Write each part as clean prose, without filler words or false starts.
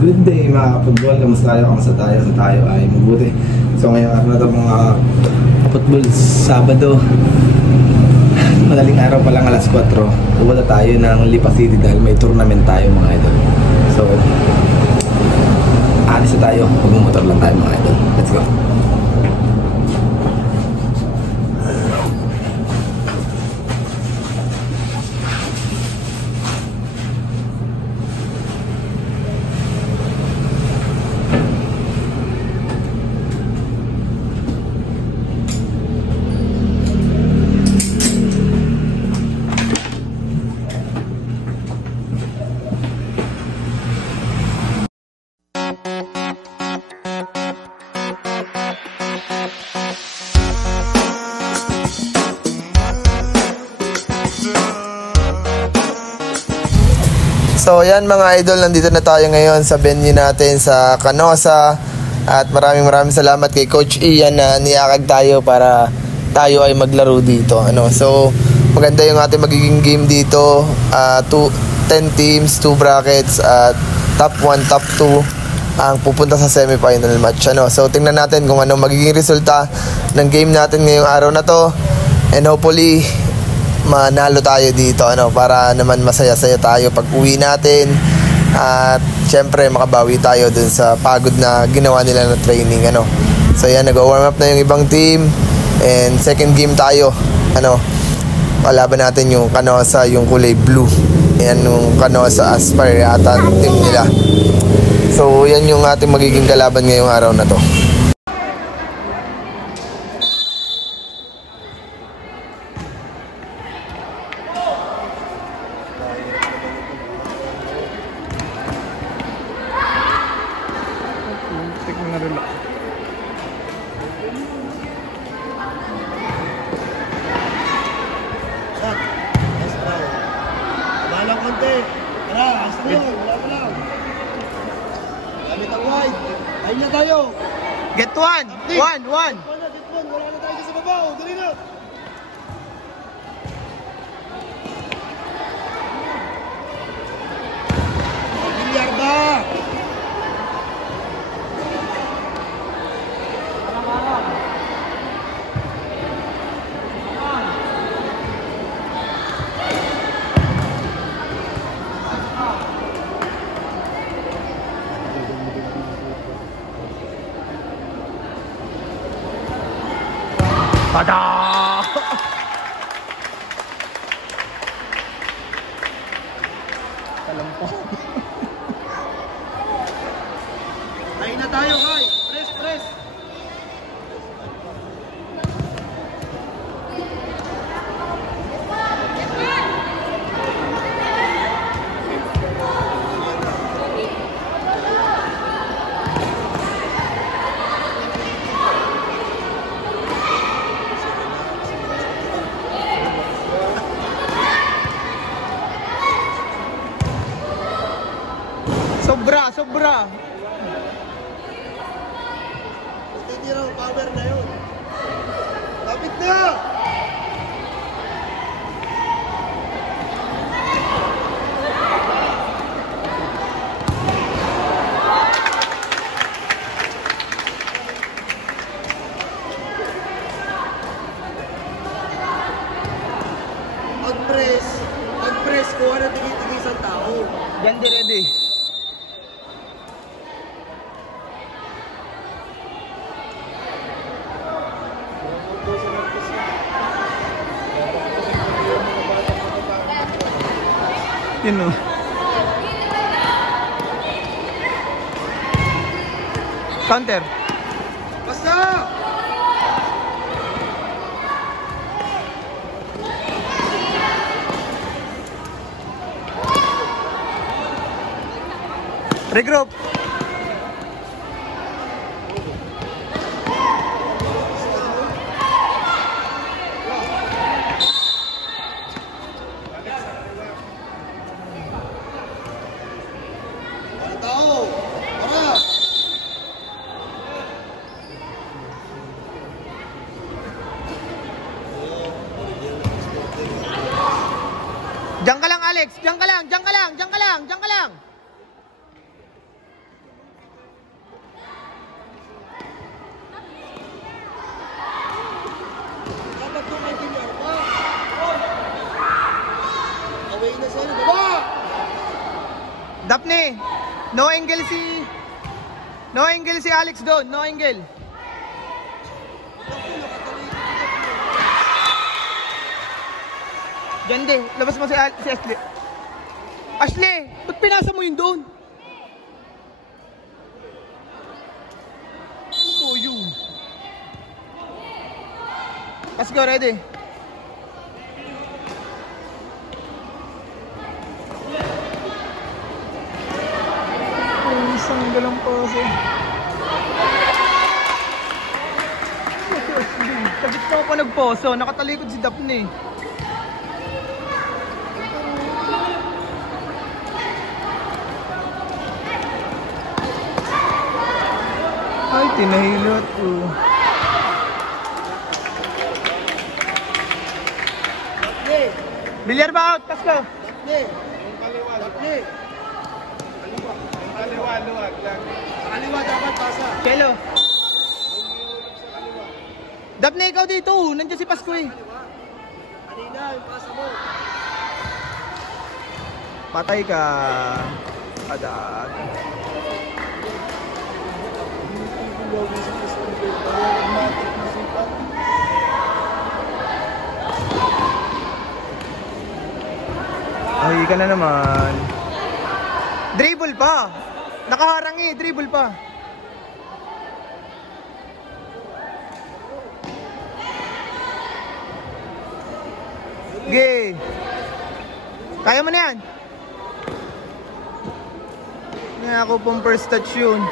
Good day mga football, kamusta tayo? Kamusta tayo? Sa tayo ay mabuti. So ngayong araw na ito mga football, Sabado, madaling araw pa lang, alas 4. Pupunta tayo ng Lipa City dahil may tournament tayo mga idol. So alis na tayo, magmumotor lang tayo mga idol. Let's go. So yan mga idol, nandito na tayo ngayon sa venue natin sa Canosa. At maraming salamat kay Coach Ian na niyakag tayo para tayo ay maglaro dito. So maganda yung ating magiging game dito. 10 teams, 2 brackets at top 1, top 2 ang pupunta sa semifinal match. So tingnan natin kung ano magiging resulta ng game natin ngayong araw na to. And hopefully manalo tayo dito para naman masaya-saya tayo pag uwi natin at syempre makabawi tayo dun sa pagod na ginawa nila na training. So yan, nag-warm up na yung ibang team and second game tayo. Kalaban natin yung Canosa, yung kulay blue. Yan yung Canosa Aspire yata ang team nila. So yan yung ating magiging kalaban ngayong araw na to. Get one! One! Wala na tayo sa babaw! Dali na! Bilyar ba? Tada! Talampong. Ay na tayo, Kai! Press! Sobra! Hindi raw, power na yun. Lapit na! Pag-press, kuha na tigil-tigil sa tao. Yan di ready. Counter. Basta! Regroup. Diyan ka lang, Alex. Diyan ka lang. Daphne, no angle si Alex doon, no angle. Diyan din, labas mo si Ashley. Ashley, ba't pinasa mo yun doon? Oh, yun. Let's go, ready. Isang galang pose. Sabit ko pa nagposo, nakatalikod si Daphne. Ay, tinahilot ko. Bilyar ba out? Pasko. Kaliwa, lang. Sa kaliwa dapat pasa. Chelo. Daphne, ikaw dito. Nandiyan si Pasko eh. Kanina, yung pasa mo. Patay ka. Adag. Ay, ka na naman. Dribble pa. Nakaharang eh, dribble pa. Sige. Kaya mo na yan. Nga ako pong first touch yun.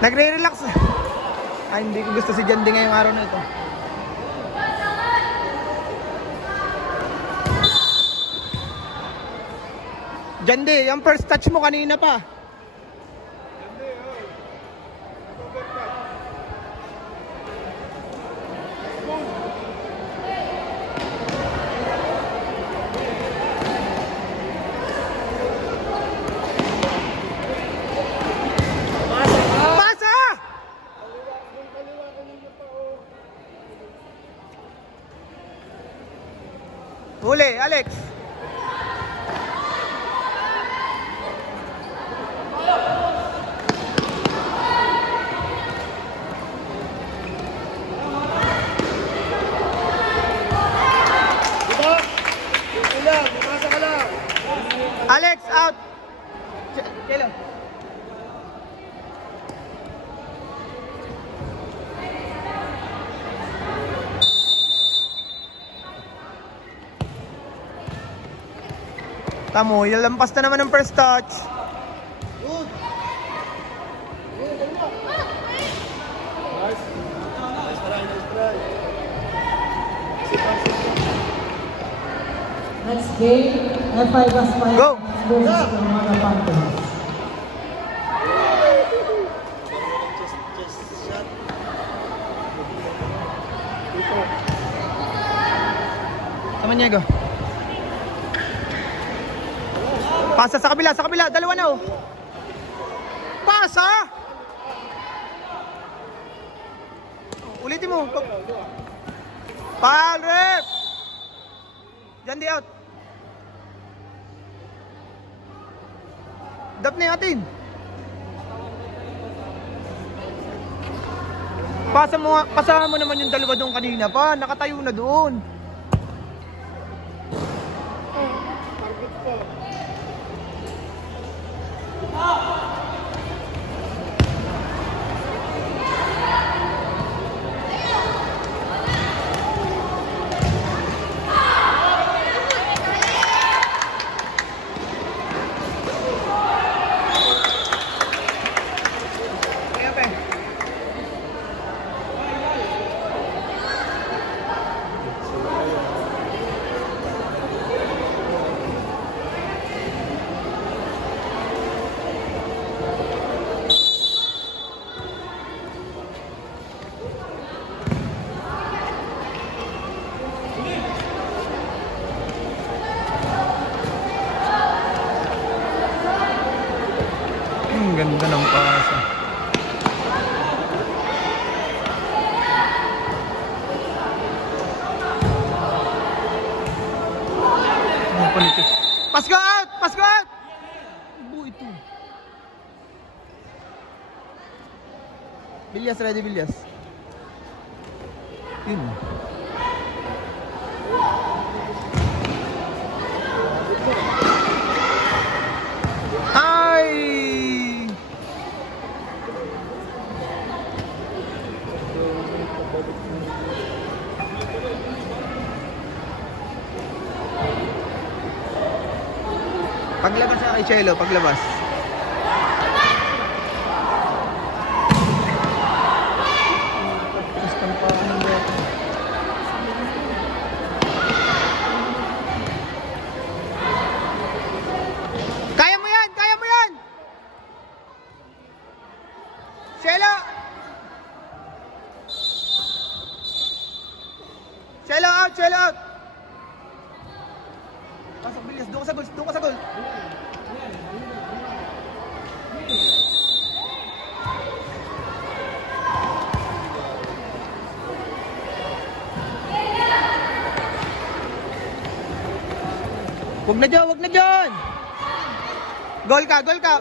Nagre-relax. Ay, hindi ko gusto si Jandy ngayong araw na ito. Jandy, yung first touch mo kanina pa. Huli, Alex. Alex, out. Kelo. Tamo, yalampas na naman ng first touch. Next game, F5 Aspire. Go! Tama niya, go. Pasa sa kabila, dalawa na oh. Pasa! Ulitin mo. Foul rep! Jandy out. Daphne atin. Pasa mo naman yung dalawa doon kanina pa. Nakatayo na doon. ganda ng pasa. Pasko out! Pasko out! Bu ito. Bilyas, ready Bilyas. Yun. Ay! Paglabas siya kay Chelo, paglabas. Kaya mo yan! Kaya mo yan! Chelo! Chelo out! Chelo out! Pasok Bilyas, doon ka sa goal! Doon ka sa goal! Huwag na dyan! Huwag na dyan! Goal ka! Goal ka!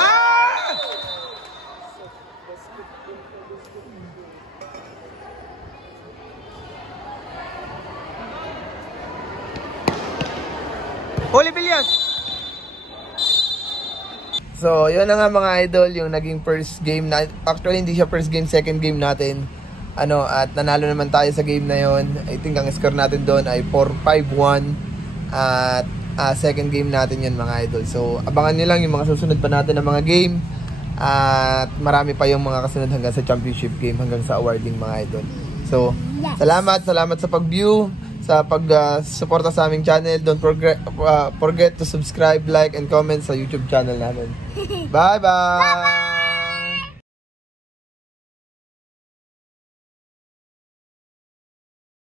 Ah! Huli Bilyas! So, yun na nga mga idol, yung naging first game na, actually hindi siya first game, second game natin. At nanalo naman tayo sa game na yon. I think ang score natin doon ay 4-5-1. At second game natin yun mga idol. So, abangan nyo lang yung mga susunod pa natin ng mga game. At marami pa yung mga kasunod hanggang sa championship game, hanggang sa awarding mga idol. So, salamat sa pag-view, sa pag-suporta sa aming channel. Don't forget to subscribe, like, and comment sa YouTube channel namin. Bye-bye!